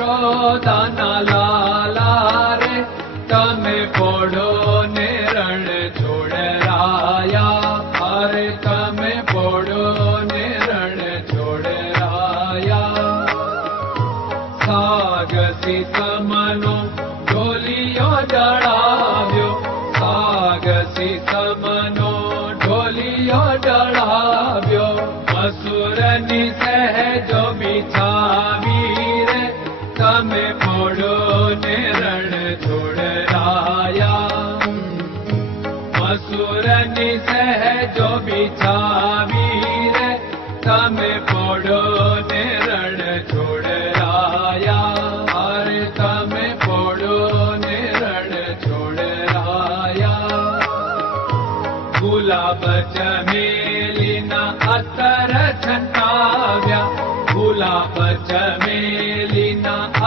યશોદાના લાલા રે, તમે પોડો ને રણ છોડરાયા અરે તમે પોડો ને રણ છોડરાયા સાગસી સમનો में पोड़ो ने रण छोड़ाया। मसूर निसह जो बिछा वीर तम पोड़ो ने रण छोड़ाया। और तम पोड़ो ने रण छोड़ाया। गुलाब चमेली न अतर छटाव्या गुलाब चमेली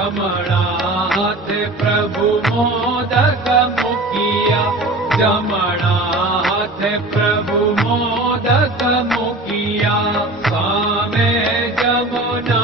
म प्रभु मोदक मुखिया। मुख्यामथ प्रभु मोदक मुखिया। मुखियामे जमुना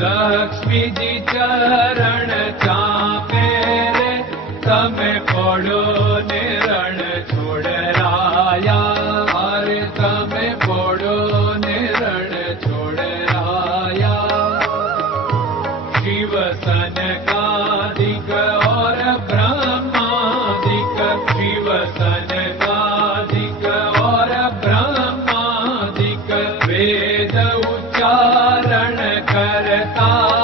લક્ષ્મીજી ચરણ ચાપે રે. તમે પડો ને રણ છોડરાયા. અરે તમે પડો ને રણ છોડરાયા. શિવ સનકા का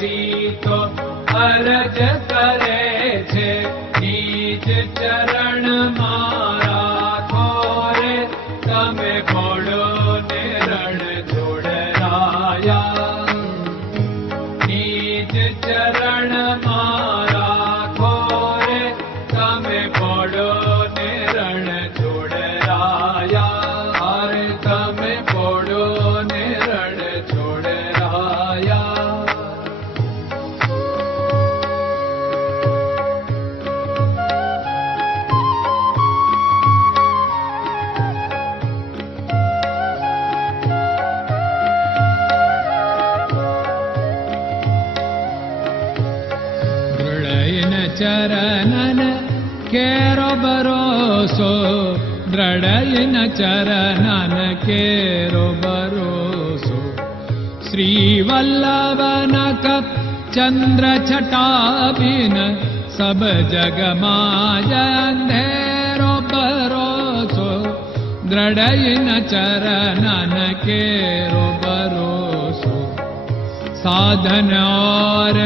सीतो अरज करे छे। नीच चरण मारा खोरे तमे बड़ो निरण जोड़ राया नीच चरण मारा चरणन केरो भरोसो दृढयन चरणन केरो भरोसो श्रीवल्लभन कप चंद्र छटाबिन सब जग माय अंधेरो भरोसो दृढयन चरणन केरो भरोसो साधन और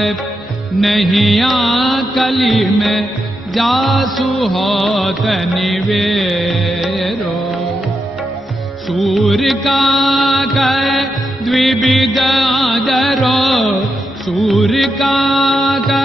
नहीं कली में जासु होत निवेरो। सूर्य का कह द्विविध आदरो सूर्य का सूर्य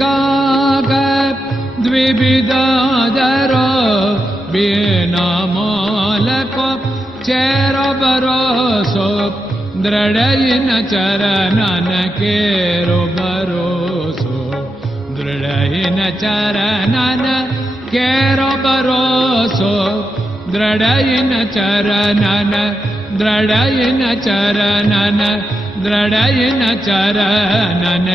का मालक चेर बरोसो दृढयिन चरणन केरो बरोसो दृढयिन चरणन केरो बरोसो दृढयिन चरणन दृढयिन चरणन दृढयिन चरणन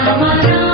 हरे रामा राम राम